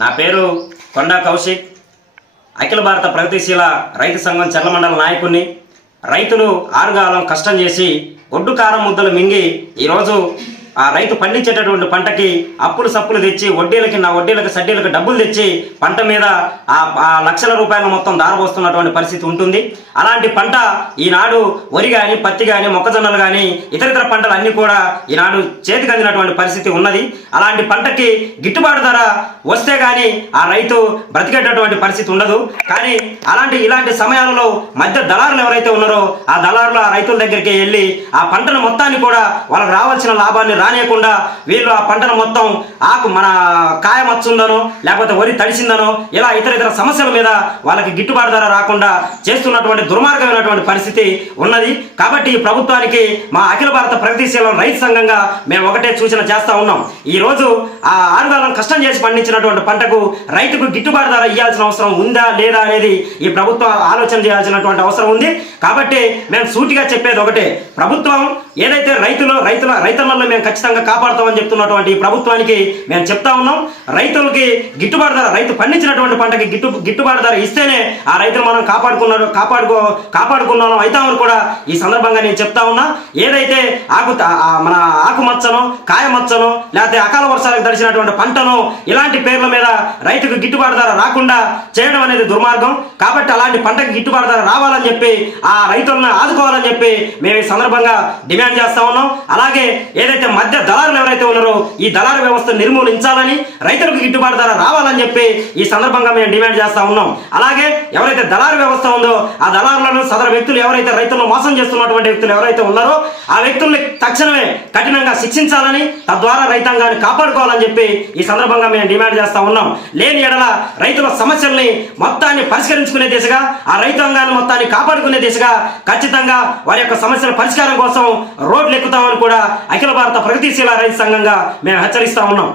నా పేరు కొండా కౌశిక్. అఖిల భారత ప్రగతిశీల రైతు సంఘం చర్లమండల నాయకుడిని రైతులు ఆరుగాలం కష్టం చేసి ఒడ్డు కారం ముద్దలు మింగి ఈరోజు ఆ రైతు పండించేటటువంటి పంటకి అప్పులు సప్పులు తెచ్చి వడ్డీలకి నా వడ్డీలకు సడ్డీలకు డబ్బులు తెచ్చి పంట మీద ఆ ఆ లక్షల రూపాయల మొత్తం దారబోస్తున్నటువంటి పరిస్థితి ఉంటుంది. అలాంటి పంట ఈనాడు వరి కానీ పత్తి కానీ మొక్కజొన్నలు కానీ ఇతరితర పంటలు అన్నీ కూడా ఈనాడు చేతికి అందినటువంటి పరిస్థితి ఉన్నది. అలాంటి పంటకి గిట్టుబాటు ధర వస్తే కానీ ఆ రైతు బ్రతికేటటువంటి పరిస్థితి ఉండదు. కానీ అలాంటి ఇలాంటి సమయాలలో మధ్య దళారులు ఎవరైతే ఉన్నారో ఆ దళారులు ఆ రైతుల దగ్గరికి వెళ్ళి ఆ పంటను మొత్తాన్ని కూడా వాళ్ళకి రావాల్సిన లాభాన్ని రానియకుండా వీళ్ళు ఆ పంటను మొత్తం ఆకు మన కాయ మచ్చుందనో లేకపోతే వరి తడిసిందనో ఇలా ఇతర ఇతర సమస్యల మీద వాళ్ళకి గిట్టుబాటు ధర రాకుండా చేస్తున్నటువంటి దుర్మార్గమైనటువంటి పరిస్థితి ఉన్నది. కాబట్టి ఈ ప్రభుత్వానికి మా అఖిల భారత ప్రగతిశీలం రైతు సంఘంగా మేము ఒకటే సూచన చేస్తూ ఉన్నాం. ఈ రోజు ఆ ఆరుగాలం కష్టం చేసి పండించినటువంటి పంటకు రైతుకు గిట్టుబాటు ధర ఇవ్వాల్సిన అవసరం ఉందా లేదా అనేది ఈ ప్రభుత్వం ఆలోచన చేయాల్సినటువంటి అవసరం ఉంది. కాబట్టి మేము సూటిగా చెప్పేది ఒకటే. ప్రభుత్వం ఏదైతే రైతులు రైతుల రైతన్నలను మేము ఖచ్చితంగా కాపాడుతామని చెప్తున్నటువంటి ప్రభుత్వానికి మేము చెప్తా ఉన్నాం. రైతులకి గిట్టుబాటు ధర రైతు పండించినటువంటి పంటకి గిట్టు గిట్టుబాటు ధర ఇస్తేనే ఆ రైతులు మనం కాపాడుకున్నారు కాపాడుకో కాపాడుకున్నాం అవుతామని కూడా ఈ సందర్భంగా నేను చెప్తా ఉన్నా. ఏదైతే ఆకు మన ఆకు మచ్చను కాయ మచ్చను లేకపోతే అకాల వర్షాలకు దడిచినటువంటి పంటను ఇలాంటి పేర్ల మీద రైతుకు గిట్టుబాటు ధర రాకుండా చేయడం అనేది దుర్మార్గం. కాబట్టి అలాంటి పంటకి గిట్టుబాటు ధర రావాలని చెప్పి ఆ రైతులను ఆదుకోవాలని చెప్పి మేము ఈ సందర్భంగా డిమాండ్ చేస్తా ఉన్నాం. అలాగే ఏదైతే మధ్య దళారులు ఎవరైతే ఉన్నారో ఈ దళారు వ్యవస్థ నిర్మూలించాలని రైతులకు గిట్టుబాటు ధర రావాలని చెప్పి ఈ సందర్భంగా మేము డిమాండ్ చేస్తా ఉన్నాం. అలాగే ఎవరైతే దళారు వ్యవస్థ ఉందో ఆ దళారులను సదరు వ్యక్తులు ఎవరైతే రైతులను మోసం చేస్తున్నటువంటి వ్యక్తులు ఎవరైతే ఉన్నారో ఆ వ్యక్తుల్ని తక్షణమే కఠినంగా శిక్షించాలని తద్వారా రైతాంగాన్ని కాపాడుకోవాలని చెప్పి ఈ సందర్భంగా మేము డిమాండ్ చేస్తా ఉన్నాం. లేని ఎడల రైతుల సమస్యల్ని మొత్తాన్ని పరిష్కరించుకునే దిశగా ఆ రైతాంగాన్ని మొత్తాన్ని కాపాడుకునే దిశగా ఖచ్చితంగా వారి యొక్క సమస్యల పరిష్కారం కోసం రోడ్లు ఎక్కుతామని కూడా అఖిల భారత ప్రగతిశీల రైతు సంఘంగా మేము హెచ్చరిస్తా ఉన్నాం.